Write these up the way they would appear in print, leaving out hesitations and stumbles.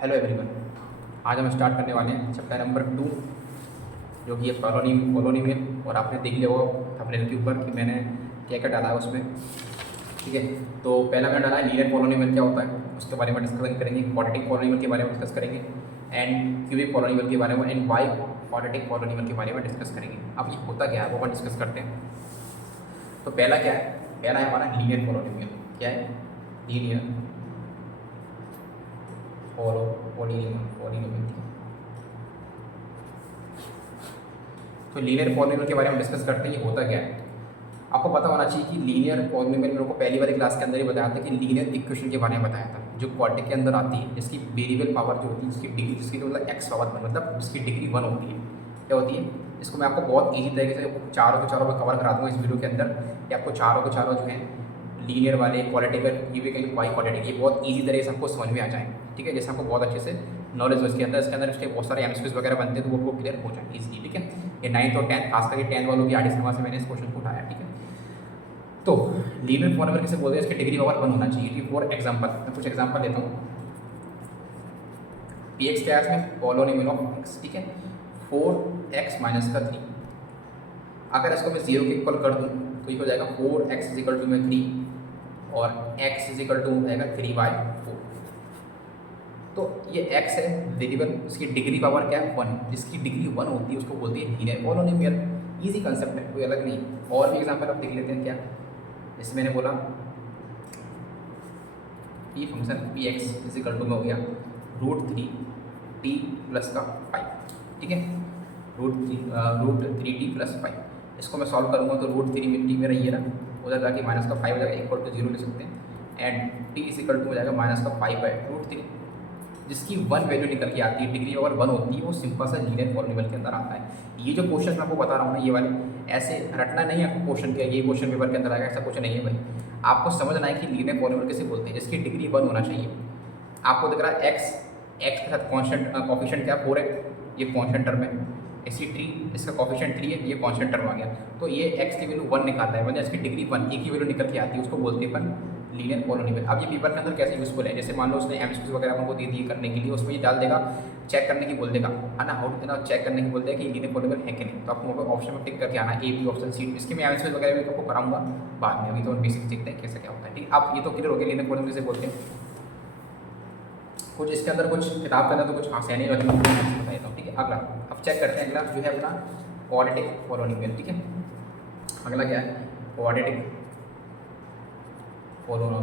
Hello everyone. आज हम start करने वाले हैं चैप्टर नंबर 2 जो कि है कॉलोनी में। और आपने देख लिया होगा थंबनेल के ऊपर कि मैंने क्या क्या डाला है उसमें। ठीक है, तो पहला मैंने डाला है लीनियर पॉलिनोमियल क्या होता है, उसके बारे में डिस्कस करेंगे। क्वाड्रेटिक पॉलिनोमियल के बारे में डिस्कस करेंगे एंड क्यूबिक पॉलिनोमियल के बारे में एंड बाई क्वाड्रेटिक पॉलिनोमियल के बारे में डिस्कस करेंगे। अब ये होता क्या है वो अपन डिस्कस करते हैं। तो पहला क्या है, पहला है हमारा लीनियर पॉलिनोमियल। क्या है? Linear polynomial. तो लीनियर पॉलिनोमियल के बारे में डिस्कस करते हैं। ये होता क्या है, आपको पता होना चाहिए कि लीनियर पॉलिनोमियल मेरे को पहली वाली क्लास के अंदर ही बताया था कि लीनियर इक्वेशन के बारे में बताया था जो क्वाड्रेटिक के अंदर आती है, जिसकी वेरिएबल पावर जो होती है, जिसकी डिग्री, जिसकी मतलब एक्स पावर मतलब जिसकी डिग्री 1 होती है। क्या होती है? इसको मैं आपको बहुत ईजी तरीके से चारों के चारों में कवर करा दूँगा इस वीडियो के अंदर कि आपको चारों के चारों जो है लीनियर वाले क्वाड्रेटिक, ये भी कहीं वाई क्वाड्रेटिक, ये बहुत ईजी तरीके से आपको समझ में आ जाए। ठीक है, जैसे आपको बहुत अच्छे से नॉलेज हो इसके अंदर इसके बहुत सारे एमसीक्यूज वगैरह बनते हैं तो वो क्लियर हो जाए ईजिली। ठीक है, ये 9th और 10th खास करके 10th वालों की आर्टिस्ट से मैंने इस क्वेश्चन को उठाया। ठीक है, तो लीनियर पॉलिनोमियल किसे बोलते हैं, इसकी डिग्री पावर 1 होना चाहिए। ठीक, फॉर एग्जांपल मैं कुछ एग्जांपल देता हूँ। पी एक्स क्या है इसमें, पॉलिनोमियल ऑफ एक्स। ठीक है, 4x माइनस का 3। अगर इसको मैं 0 के इक्वल कर दूँ तो ये हो जाएगा 4x इजिकल टू में 3 और x इजिकल टू जाएगा 3/4। तो ये x है वेरिएबल, इसकी डिग्री पावर क्या है 1। जिसकी डिग्री 1 होती है उसको बोलती है लीनियर पॉलिनोमियल। ईजी कंसेप्ट है, कोई अलग नहीं। और भी एग्जांपल आप देख लेते हैं। क्या जैसे मैंने बोला ये function P X is equal to में हो गया √3t प्लस का 5। ठीक है, √3t प्लस 5। इसको मैं सॉल्व करूँगा तो √3 में टी मेरा ये रहा, उधर जाके माइनस का 5 हो जाएगा, इक्वल टू 0 ले सकते हैं एंड टी इजिकल टू हो जाएगा माइनस का 5/√3। जिसकी 1 वैल्यू निकल के आती है, डिग्री अगर 1 होती है, वो सिंपल सा लीनियर पॉलिनोमियल के अंदर आता है। ये जो क्वेश्चन मैं आपको बता रहा हूँ ना, ये वाले ऐसे रटना नहीं है आपको क्वेश्चन के, ये क्वेश्चन पेपर के अंदर आएगा, ऐसा कुछ नहीं है भाई। आपको समझना है कि लीनियर पॉलिनोमियल किसे बोलते हैं, जिसकी डिग्री 1 होना चाहिए। आपको दिख रहा है एक्स के साथ कॉन्स्टेंट कॉफिशिएंट क्या 4 है, ये कॉन्स्टेंट टर्म है। इसी 3 इसका कॉफिशिएंट 3 है, ये कॉन्स्टेंट टर्म आ गया। तो ये एक्स की वैल्यू 1 निकालता है, मतलब इसकी डिग्री 1 एक ही वैल्यू निकल के आती है, उसको बोलते हैं अपन लीनियर पॉलिनोमियल। अब ये पेपर के अंदर कैसे यूजफुल है, जैसे मान लो उसने एमसीक्यूज वगैरह हमको दे दिए करने के लिए, उसमें ये डाल देगा चेक करने की बोल देगा, है ना, हाउ ना चेक करने की बोल देगा कि लीनियर पॉलिनोमियल है कि नहीं। तो आपको ऑप्शन में टिक करके आना ए बी ऑप्शन सी। इसके मैं एमसीक्यूज वगैरह भी आपको कराऊंगा बाद में, अभी तो बेसिक देखते हैं कैसे क्या होता है। ठीक, अब ये तो क्लियर हो गया लीनियर पॉलिनोमियल से बोलते हैं। कुछ इसके अंदर कुछ किताब के अंदर तो कुछ आसानी वाली बता देता हूँ। ठीक है, अगला अब चेक करते हैं। अगला जो है अपना क्वाड्रेटिक पॉलिनोमियल। ठीक है, अगला क्या है, क्वाड्रेटिक पॉलिनोमियल।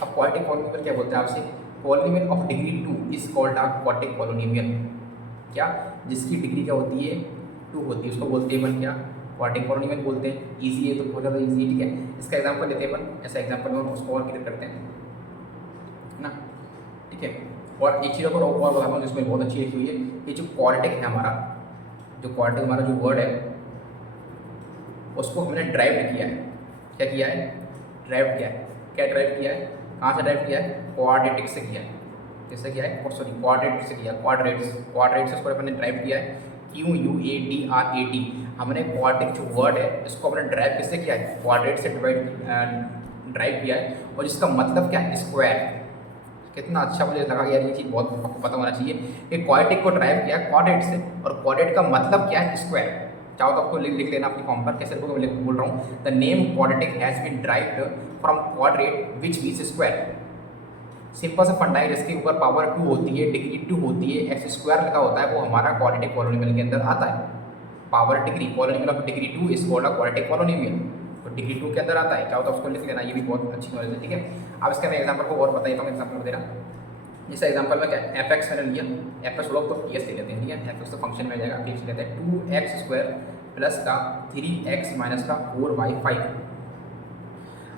अब क्वाड्रेटिक पॉलिनोमियल क्या बोलते हैं आपसे, polynomial of degree 2 is called a quadratic polynomial. क्या, जिसकी डिग्री क्या होती है 2 होती है, उसको बोलते हैं अपन क्या, क्वाड्रेटिक पॉलिनोमियल बोलते हैं। इजी है तो बहुत ज़्यादा इजी है। ठीक है, इसका एग्जांपल लेते हैं अपन, ऐसा एग्जांपल में उसको और क्लियर करते हैं ना। ठीक है, और एक चीज़ और बताता हूँ जिसमें बहुत अच्छी लिखी हुई है। ये जो क्वाड्रेटिक है हमारा, जो क्वाड्रेटिक हमारा जो वर्ड है उसको हमने ड्राइव किया है। क्या किया है? ड्राइव किया है। क्या ड्राइव किया है? कहाँ से ड्राइव किया है? क्वाड्रेटिक से किया है। किससे किया है? सॉरी, क्वाड्रेटिक से किया, क्वाड्रेट्स इसको अपने ड्राइव किया है। QUADRAT हमने क्वाड्रेटिक जो वर्ड है इसको अपने ड्राइव किससे किया है? क्वाड्रेट से ड्राइव किया है। और इसका मतलब क्या है? स्क्वायर। कितना अच्छा मुझे लगा यार, ये चीज़ बहुत आपको पता होना चाहिए कि क्वाड्रेटिक को ड्राइव किया क्वाड्रेट से, और क्वाड्रेट का मतलब क्या है? स्क्वायर। चाहो तो आपको लिख लेना अपनी फॉर्म पर, कैसे को बोल रहा हूँ। The name quadratic has been derived from quadrate which means square. Simple सा फंडा है, जिसके ऊपर पावर 2 होती है, डिग्री 2 होती है, एक्स स्क्वायर लिखा होता है, वो हमारा क्वाड्रेटिक पॉलिनोमियल के अंदर आता है। Power degree, polynomial of degree 2 is called a quadratic polynomial. तो डिग्री 2 के अंदर आता है, चाहो तो उसको लिख लेना, ये भी बहुत अच्छी नॉलेज है। ठीक है, अब इसका मैं एग्जांपल को और बताता हूँ, एग्जांपल दे रहा। जैसे एग्जांपल में क्या एफ एक्स मैंने लिया, एफ एक्स लोग तो पी एस ले लेते हैं। ठीक है, एफ एक्स तो फंक्शन में आ जाएगा, पी एस लेते हैं 2x² प्लस का 3x माइनस का 4/5।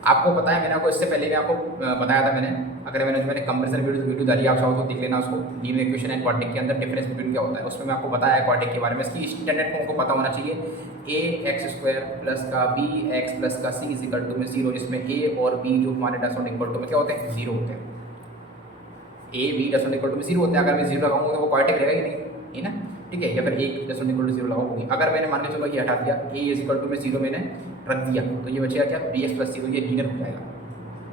आपको पता है, मैंने आपको इससे पहले भी आपको बताया था। मैंने कंपेरिजन वीडियो डाली, आप चाहो तो देख लेना उसको। लीनियर इक्वेशन एंड क्वाड्रेटिक के अंदर डिफरेंस बिटवीन क्या होता है, उसमें मैं आपको बताया है क्वाड्रेटिक के बारे में। इसकी स्टैंडर्ड फॉर्म को पता होना चाहिए। ax² प्लस का bx प्लस का c इजिकल टू में 0, जिसमें a और b जो हमारे डैश इक्वल टू में क्या होते हैं? 0 होते हैं। a b dash equal to में 0 होते हैं। अगर मैं 0 लगाऊंगा तो वो क्वाड्रेटिक रहेगा ही नहीं, है ना। ठीक है, या फिर एक डैश इक्वल टू 0 लगाऊंगी। अगर मैंने मान के चलो ये हटा दिया, a इजिकल टू में 0 मैंने रख दिया, तो ये बचेगा क्या? bx प्लस 0, ये लीनियर हो जाएगा।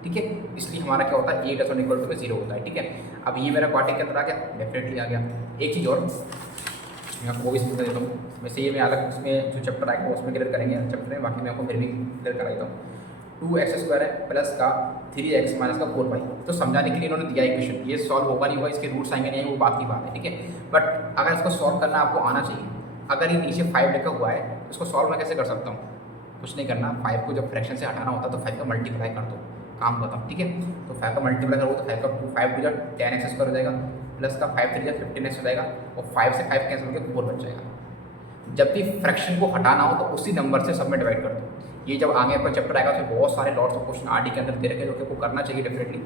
ठीक है, इसलिए हमारा क्या होता है A does not equal to 0 होता है। ठीक है, अब ये मेरा क्वाड्रेटिक के अंदर आ गया, डेफिनेटली आ गया। एक चीज़ और मैं आपको वो भी समझा देता हूँ, वैसे ये मैं अलग उसमें जो चैप्टर आएगा उसमें क्लियर करेंगे चैप्टर में, बाकी मैं आपको फिर भी क्लियर करा देता हूँ। 2x² है प्लस का 3x माइनस का 4y, तो समझाने के लिए इन्होंने दिया इक्वेशन, ये सॉल्व होगा नहीं होगा, इसके रूट्स आएंगे नहीं, वो बात की बात है। ठीक है, बट अगर इसको सॉल्व करना आपको आना चाहिए। अगर ये नीचे 5 लिखा हुआ है तो इसको सॉल्व मैं कैसे कर सकता हूँ? कुछ नहीं करना, 5 को जब फ्रैक्शन से हटाना होता है तो 5 का मल्टीप्लाई कर दो, काम खत्म। ठीक है, तो 5 का मल्टीप्लाई करो तो 5 टू 10x² हो जाएगा, प्लस का 5 3 15x हो जाएगा, और 5 से 5 कैंसिल होकर 4 बच जाएगा। जब भी फ्रैक्शन को हटाना हो तो उसी नंबर से सब में डिवाइड कर दो। ये जब आगे आपका चैप्टर आएगा तो बहुत सारे लॉट्स ऑफ क्वेश्चन आरडी के अंदर दे रखे हैं, जो कि आपको करना चाहिए डेफिनेटली,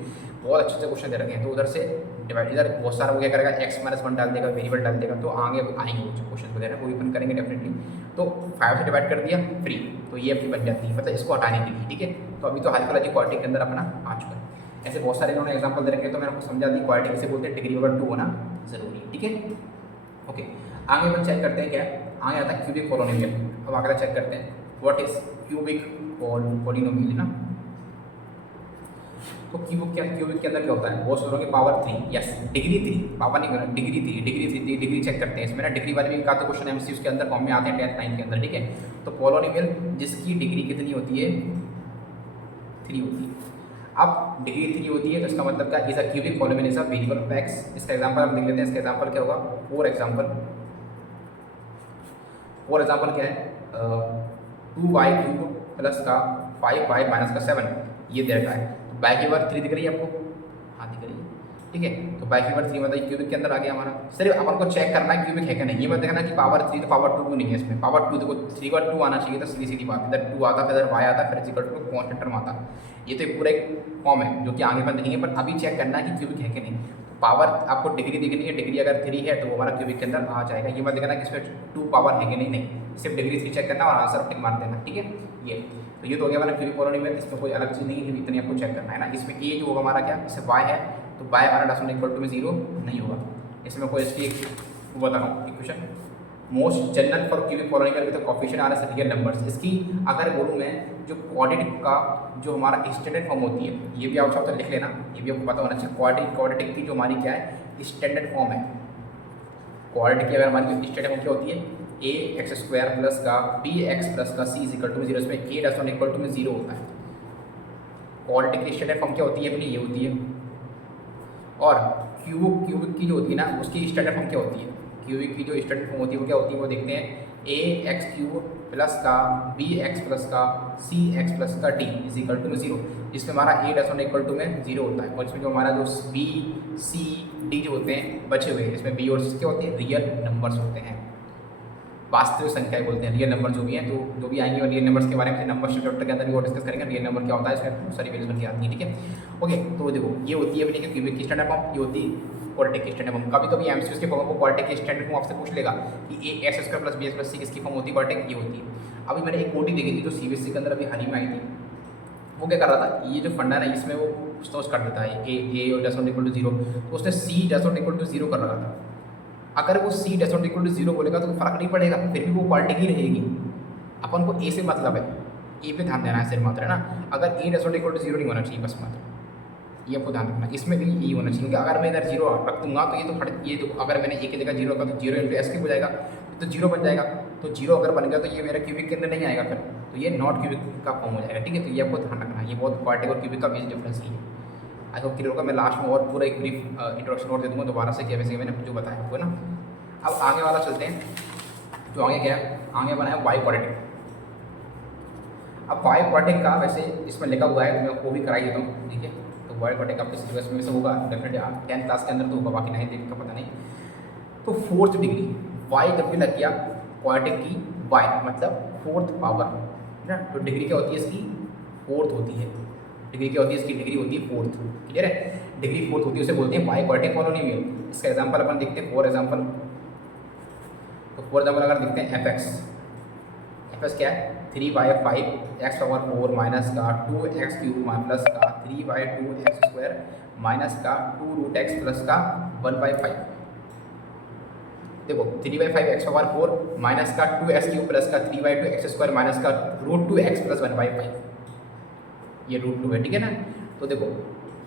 बहुत अच्छे से क्वेश्चन दे रखे हैं। तो उधर से डिवाइड, इधर बहुत सारा वो क्या करेगा, x-1 डाल देगा, वेरिएबल डाल देगा, तो आगे आएंगे वो क्वेश्चन वगैरह, वो भी अपन करेंगे डेफिनेटली। तो 5 से डिवाइड कर दिया फ्री, तो ये अपनी बन जाती है, मतलब इसको हटाने के लिए। ठीक है, तो अभी तो हाइपोलॉजी क्वाड्रेटिक के अंदर अपना आ चुका है। ऐसे बहुत सारे इन्होंने एग्जाम्पल दे रखे हैं, तो मैंने आपको समझा दी क्वाड्रेटिक से बोलते हैं डिग्री ओवर 2 होना जरूरी है। ठीक है, ओके, आगे अपन चेक करते हैं क्या, आगे आता है क्यूबिक पॉलिनोमियल। अब आगे चेक करते हैं व्हाट इज क्यूबिक पॉलिनोमियल ना। तो क्यूबिक के अंदर क्या होता है, वो सोचो कि पावर 3, यस डिग्री 3, पावर नहीं करना, डिग्री 3, डिग्री चेक करते हैं इसमें ना। डिग्री वाले भी का तो क्वेश्चन एमसीक्यू के अंदर फॉर्म में आते हैं 10th 9th के अंदर। ठीक है, तो पॉलिनोमियल जिसकी डिग्री कितनी होती है, 3 होती है। अब डिग्री 3 होती है तो इसका मतलब क्या, is a cubic polynomial is a variable of x। इसका एग्जांपल हम देख लेते हैं। इसका एग्जांपल क्या होगा, फॉर एग्जांपल क्या है, 2y³ प्लस का 5y माइनस का 7, ये दे रखा है। तो बाय की वर्ग 3 दिख रही है आपको, हाँ दिख रही है। ठीक है, तो बाय की वर्ग 3 मतलब क्यूबिक के अंदर आ गया हमारा। सिर्फ अपन को चेक करना है क्यूबिक है कि नहीं, ये मत देखना कि पावर 3 तो पावर 2 क्यों नहीं है इसमें। पावर 2 देखो 3 का 2 आना चाहिए, तो सीधी सीधी बात, इधर 2 आता, फिर y आता, फिर इक्वल टू कॉन्स्टेंट टर्म आता। ये तो एक पूरा एक फॉर्म है जो कि आगे पर देखेंगे, पर अभी चेक करना है कि क्यूबिक है कि नहीं। तो पावर आपको डिग्री देखनी है, डिग्री अगर 3 है तो वो हमारा क्यूबिक के अंदर आ जाएगा। ये मत देखना कि इसमें 2 पावर है कि नहीं, नहीं सिर्फ डिग्री 3 चेक करना और आंसर टिक मार देना। ठीक है, ये तो ये तो हो गया हमारा क्यूबिक पॉलिनोमियल, इसमें कोई अलग चीज़ नहीं है, इतनी आपको चेक करना है ना। इसमें ए जो होगा हमारा क्या, इससे y है, तो y हमारा डज नॉट इक्वल टू में 0 नहीं होगा। इसमें कोई इसकी वो बता रहा हूँ equation, most general for cubic polynomial with coefficient R S real numbers. इसकी अगर बोलूँ मैं, जो क्वाड्रेटिक का जो हमारा स्टैंडर्ड फॉर्म होती है, ये भी आप सब लिख लेना, ये भी आपको पता होना चाहिए। क्वाड्रेटिक की जो हमारी क्या है, स्टैंडर्ड फॉर्म है। क्वाड्रेटिक की अगर हमारी जो स्टैंडर्ड फॉर्म क्या होती है, ax² प्लस का bx प्लस का c इज इक्वल टू 0, इसमें a does not equal to में 0 होता है। क्वाड्रेटिक की स्टैंडर्ड फॉर्म क्या होती है अपनी, ये होती है। और क्यूबिक की जो होती है ना, उसकी स्टैंडर्ड फॉर्म क्या होती है, क्यूबिक की जो स्टैंडर्ड फॉर्म होती है वो क्या होती है, वो देखते हैं ax³ प्लस का bx प्लस का cx प्लस का d इज इक्वल टू में 0, जिसमें हमारा a does not equal to में 0 होता है। और इसमें जो हमारा जो b c d जो होते हैं बचे हुए, इसमें b और c क्या होते हैं, रियल नंबर्स होते हैं, वास्तविक संख्याएं बोलते हैं। रियल नंबर जो भी हैं, तो जो भी आएंगे और रियल नंबर्स के बारे में नंबर चैप्टर के अंदर भी वो डिस्कस करेंगे, रियल नंबर क्या होता है, इसमें बहुत सारी वैल्यूज बन के आती है। ठीक है, ओके, तो देखो ये होती है अपनी क्यूबिक की स्टैंडर्ड फॉर्म, ये होती है क्वाड्रेटिक की स्टैंडर्ड फॉर्म। कभी कभी एमसीक्यू के फॉर्म को क्वाड्रेटिक की स्टैंडर्ड फॉर्म आपसे पूछ लेगा कि ax² plus bx plus c किसकी फॉर्म होती है, क्वाड्रेटिक ये होती है। अभी मैंने एक कोटी देखी थी जो सीबीएसई के अंदर अभी हाल ही में आई थी। वो क्या कर रहा था, ये जो फंडा है इसमें वो कुछ कर देता है A does not equal to 0, तो उसने c does not equal to 0 कर रखा था। अगर वो c does not equal to 0 बोलेगा तो फर्क नहीं पड़ेगा, फिर भी वो क्वाड्रेटिक ही रहेगी। अपन को a से मतलब है, a पे ध्यान देना है सिर्फ मात्र, है ना। अगर a does not equal to 0 नहीं होना चाहिए बस मात्र, ये आपको ध्यान रखना। इसमें भी ये होना चाहिए, क्योंकि अगर मैं इधर 0 रख दूंगा तो ये तो फट, ये देखो अगर मैंने a की जगह 0 रखा तो 0 इंटू एस हो जाएगा, तो 0 बन जाएगा। तो 0 अगर बन गया तो ये मेरा क्यूबिक के अंदर नहीं आएगा फिर, तो ये नॉट क्यूबिक का फॉर्म हो जाएगा। ठीक है, तो ये आपको ध्यान रखना है, ये बहुत क्वाड्रेटिक और क्यूबिक का बेस डिफरेंस ही है। आई होप क्लियर होगा। मैं लास्ट में और पूरा एक ब्रीफ इंट्रोडक्शन और दे दूँगा दोबारा से, क्या वैसे मैंने जो बताया आपको ना। अब आगे वाला चलते हैं, जो आगे क्या है, आगे बना है वाई क्वाड्रेटिक। अब वाई क्वाड्रेटिक का वैसे इसमें लिखा हुआ है, तो मैं वो भी कराई देता हूँ। ठीक है, तो वाई क्वाड्रेटिक आपके सिलेबस में से होगा डेफिनेटली, 10th क्लास के अंदर तो होगा, बाकी 9th का पता नहीं। तो 4th डिग्री वाई जब भी लग गया क्वाड्रेटिक की, वाई मतलब 4th पावर, है ना। तो डिग्री क्या होती है इसकी, 4th होती है। डिग्री क्या होती है इसकी, डिग्री होती है 4th, क्लियर है। डिग्री 4th होती है, उसे बोलते हैं वाई क्वाड्रेटिक पॉलिनोमियल। इसका एग्जाम्पल अपन देखते हैं, फॉर एग्जाम्पल, तो फॉर एग्जाम्पल अगर देखते हैं एफ क्या है, 3/5 x पावर 4 माइनस का 2x³ प्लस का 3/2x² माइनस का 2√x प्लस का 1/5। देखो 3/5 x पावर 4 माइनस का 2x³ प्लस का 3/2x² माइनस का √2x प्लस 1/5, ये √2 है। ठीक है ना, तो देखो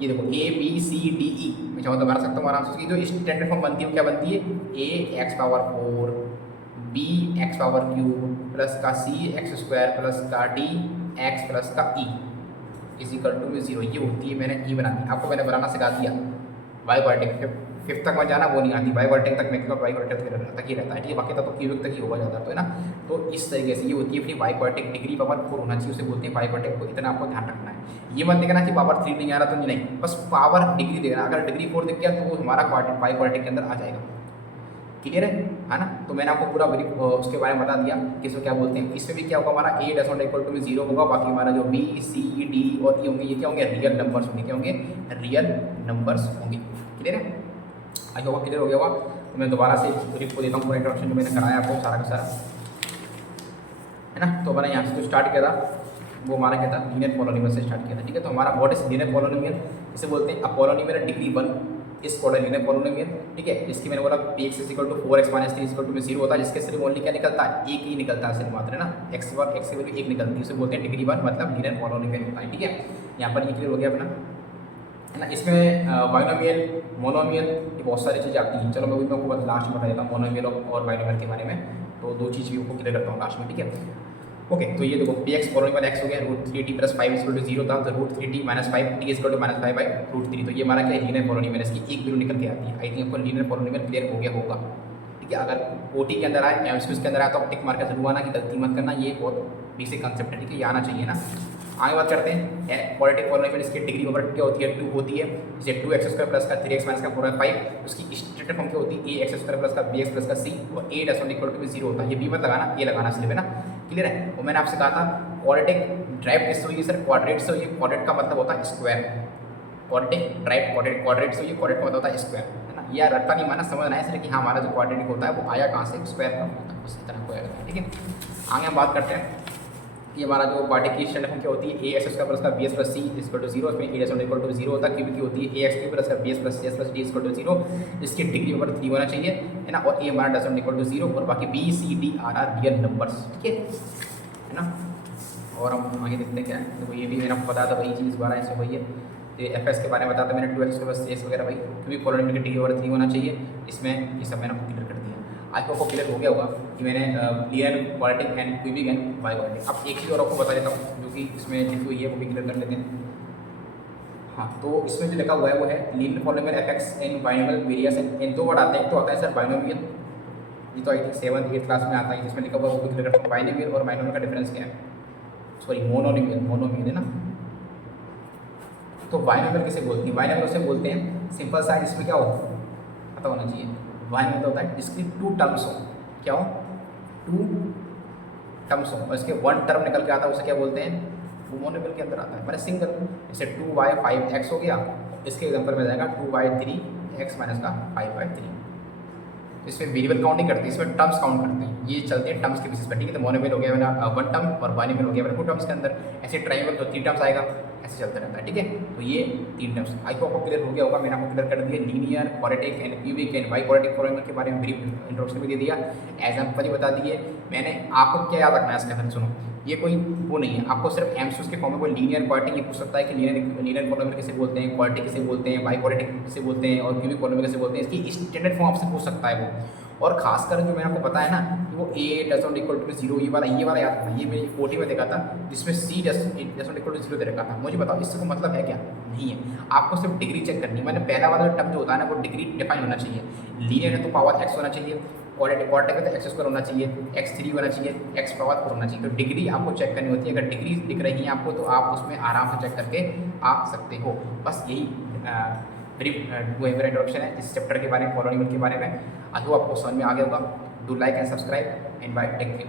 ये देखो A B C D E, मैं चाहूँ तो बना सकता हूँ आराम से। उसकी जो स्टैंडर्ड फॉर्म बनती है वो क्या बनती है, ए x power 4 b x power cube plus का सी एक्स स्क्वायर प्लस का डी एक्स प्लस का ई इज इक्वल टू में 0। ये होती है, मैंने ई बना दी, आपको मैंने बनाना सिखा दिया। वाई वर्टेक्स फिफ्थ तक मैं जाना वो नहीं आती, वाई वर्टेक्स तक मैक्सिमम वाई वर्टेक्स तक ही रहता है, ठीक है। बाकी तक तो क्यूबिक तक ही होगा ज़्यादा, तो है ना। तो इस तरीके से ये होती है अपनी वाई वर्टेक्स, डिग्री पावर 4 होना चाहिए, उसे बोलते हैं वाई वर्टेक्स को। इतना आपको ध्यान रखना है। ये मत देखना कि पावर 3 नहीं आ रहा तो नहीं, बस पावर डिग्री देखना। अगर डिग्री 4 दिख गया तो वो हमारा वाई वर्टेक्स के अंदर आ जाएगा। क्लियर है ना। तो मैंने आपको पूरा उसके बारे में बता दिया कि इसको क्या बोलते हैं। इसमें भी क्या होगा, हमारा ए डैश नॉट इक्वल टू में 0 होगा। बाकी हमारा जो बी सी डी और ई होंगे ये क्या होंगे, रियल नंबर्स होंगे। क्या होंगे, रियल नंबर्स होंगे। क्लियर है, आई होगा क्लियर हो गया होगा। तो मैं दोबारा से ब्रीफ को देता हूँ पूरा इंट्रोडक्शन जो मैंने कराया आपको सारा का सारा, है ना। तो मैंने यहाँ से जो स्टार्ट किया था वो हमारा क्या था, लीनियर पॉलिनोमियल से स्टार्ट किया था, ठीक है। तो हमारा व्हाट इज लीनियर पॉलिनोमियल, इसे बोलते हैं अ पॉलिनोमियल डिग्री 1 इस कॉल्ड लीनियर पॉलिनोमियल, ठीक है। इसकी मैंने बोला px is equal to 4x minus 3 equal to में 0 होता है, जिसके सिर्फ ओनली क्या निकलता है, एक ही निकलता है सिर्फ मात्र, है ना। x की वैल्यू एक निकलती है, उसे बोलते हैं डिग्री 1, मतलब लीनियर पॉलिनोमियल होता है, ठीक है। यहाँ पर ये क्लियर हो गया अपना, है ना। इसमें बाइनोमियल मोनोमियल ये बहुत सारी चीज़ें आती हैं। चलो मैं भी आपको लास्ट में बता देता हूँ मोनोमियल और बाइनोमियल के बारे में। तो दो चीज़ भी आपको क्लियर करता हूँ लास्ट में, ठीक है। ओके, तो ये देखो पी एक्स पॉलिनोमियल एक्स हो गया, √3t प्लस 5 इक्वल टू 0 था, तो √3t minus 5 t equal to minus 5 by √3। तो ये हमारा क्या है, लीनियर पॉलिनोमियल। इसकी एक वैल्यू निकल के आती है। आई थिंक आपको लीनियर पॉलिनोमियल क्लियर हो गया होगा, ठीक है। अगर ओटी के अंदर आए, एमसीक्यूज के अंदर आए तो आप टिक मार के जरूर आना, कि गलती मत करना। ये बहुत बेसिक कंसेप्ट है, ठीक है, ये आना चाहिए ना। आगे बात करते हैं क्वाड्रेटिक पॉलिनोमियल। इसकी डिग्री ओवर क्या होती है, 2 होती है। जैसे 2x स्क्वायर प्लस का 3x माइनस का 4 उसकी स्टैंडर्ड फॉर्म क्या होती है, ए एक्स स्क्वायर प्लस का बी एक्स प्लस का सी, और ए डैश नॉट इक्वल टू 0 होता है। ये बी मत लगाना, ये लगाना सिर्फ, है ना। क्लियर है। और मैंने आपसे कहा था क्वाड्रेटिक ड्राइव किससे हुई है सर, क्वाड्रेट से हुई है। क्वाड्रेट का मतलब होता है स्क्वायर, क्वाड्रेटिक ड्राइव क्वाड्रेट से हुई है। क्वाड्रेट का मतलब होता है स्क्वायर, है ना। यह रट्टा नहीं माना, समझना है इसलिए कि हाँ हमारा जो क्वाड्रेटिक होता है वो आया कहाँ से, स्क्वायर का होता है, उसी तरह को आएगा, ठीक है। आगे हम बात करते हैं, ये हमारा जो क्वाड्रेटिक की स्टैंडर्ड फॉर्म क्या होती है, ए एक्स स्क्वायर प्लस का B X plus C equal to 0। इसमें A dash not equal to 0 होता है। क्यूब की होती है ए एक्स क्यूब प्लस का B X plus C X plus D equal to 0, जिसकी डिग्री ओवर 3 होना चाहिए, है ना। और ए हमारा डैश नॉट इक्वल टू 0, और बाकी B C D are real numbers, ठीक है ना। और हम आगे देखते हैं क्या है। तो ये भी मैंने आपको बताया था, वही चीज़ 12 ऐसे वही है। ये एफ एस के बारे में बताया था मैंने, 2x प्लस एस वगैरह, भाई क्योंकि पॉलिनोमियल की डिग्री ओवर 3 होना चाहिए। इसमें ये सब मैंने आपको क्लियर कर दिया। आज आपको क्लियर हो गया होगा कि मैंने linear quadratic and cubic and by quadratic. अब एक चीज़ और आपको बता देता हूँ जो कि इसमें लिखी हुई है, वो भी क्लियर कर लेते हैं। हाँ, तो इसमें जो लिखा हुआ है वो है linear polynomial F x and binomial various and 2 word आते हैं। तो आता है सर बाइनोमियल, ये तो I think 7th 8th class में आता है, जिसमें लिखा हुआ है वो भी क्लियर करता हूँ। बाइनोमियल और बाइनोमियल का डिफरेंस क्या है, सॉरी मोनोमियल है ना। तो बाइनोमियल किसे बोलते हैं, बाइनोमियल उसे बोलते हैं सिंपल सा, इसमें क्या हो पता होना चाहिए। बाइनोमियल होता है जिसकी 2 टर्म्स हो, क्या हो 2 टर्म्स हो, और इसके 1 टर्म निकल के आता है, उसे क्या बोलते हैं, वो मोनोमियल के अंदर आता है। मैंने सिंगल, जैसे 2y 5x हो गया, इसके एग्जाम्पल में जाएगा 2y 3x माइनस का 5y3। इसमें वेरिएबल काउंट नहीं करते, इसमें टर्म्स काउंट करते हैं। ये चलते हैं टर्म्स के बेसिस पर, ठीक है। तो मोनोमियल हो गया मेरा 1 टर्म, और बाइनोमियल हो गया मेरा 2 टर्म्स के अंदर। ऐसे ट्राइंगल तो 3 टर्म्स आएगा, ऐसे चलता रहता है, ठीक है। तो ये 3 टर्म्स आई को आपको क्लियर हो गया होगा। मैंने आपको क्लियर कर दिया linear quadratic and cubic and by quadratic polynomial के बारे में ब्रीफ इंट्रोडक्शन भी दे दिया, एग्जाम्पल बता दिए मैंने। आपको क्या याद रखना है इसके अंदर, सुनो, ये कोई वो नहीं है, आपको सिर्फ एमसीक्यूज के फॉर्म में कोई लीनियर क्वाड्रेटिक ये पूछ सकता है कि लीनियर पॉलिनोमियल किसे बोलते हैं, क्वाड्रेटिक किसे बोलते हैं, बाई क्वाड्रेटिक किसे बोलते हैं, और क्यूबिक पॉलिनोमियल किसे बोलते हैं। इसकी स्टैंडर्ड फॉर्म आपसे पूछ सकता है वो। और खासकर जो मैंने आपको बताया ना कि वो ए डैश नॉट इक्वल टू 0, ये वाला याद रखना। ये मेरी 40 में देखा था, जिसमें C dash not equal to 0 दे रखा था। मुझे बताओ इससे कोई मतलब है क्या, नहीं है। आपको सिर्फ डिग्री चेक करनी है। मैंने पहला वाला टर्म जो होता है ना, वो डिग्री डिफाइन होना चाहिए। लीनियर है तो पावर x होना चाहिए, क्वाड्रेटिक है तो x स्क्वायर होना चाहिए, x3 होना चाहिए, x पावर 4 होना चाहिए। तो डिग्री आपको चेक करनी होती है। अगर डिग्री दिख रही है आपको, तो आप उसमें आराम से चेक करके आ सकते हो। बस यही ब्रीफ वो मेरा इंट्रोडक्शन है इस चैप्टर के बारे में, पॉलिनोमियल के बारे में। आई होप आपको समझ में आ गया होगा। Do like and subscribe and bye, take care.